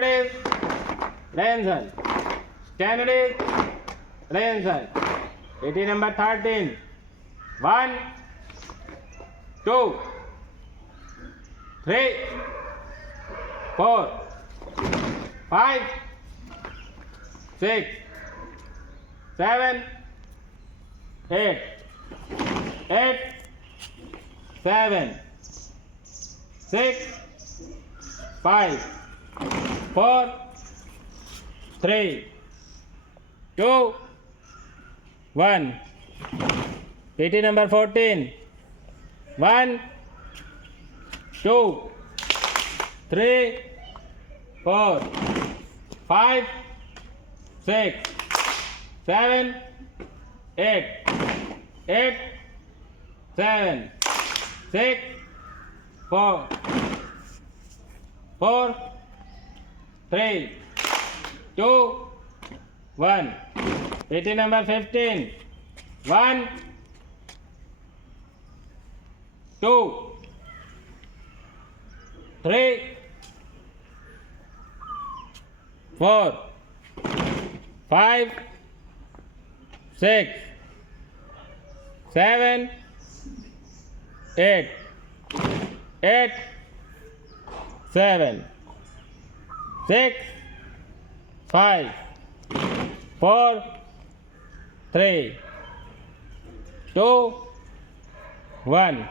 Stand ready. Attention. Stand ready. Attention. PT number 13. 1, 2, 3, 4, 5, 6, 7, 8, 8, 7, 6, 5, 4, 3, 2, 1. PT number 14. 1, 2, 3, 4, 5, 6, 7, 8, 8, 7, 6, 4, 4, 3, 2, 1. PT number 15. 1, 2, 3, 4, 5, 6, 7, 8, 8, 7, 6, 5, 4, 3, 2, 1.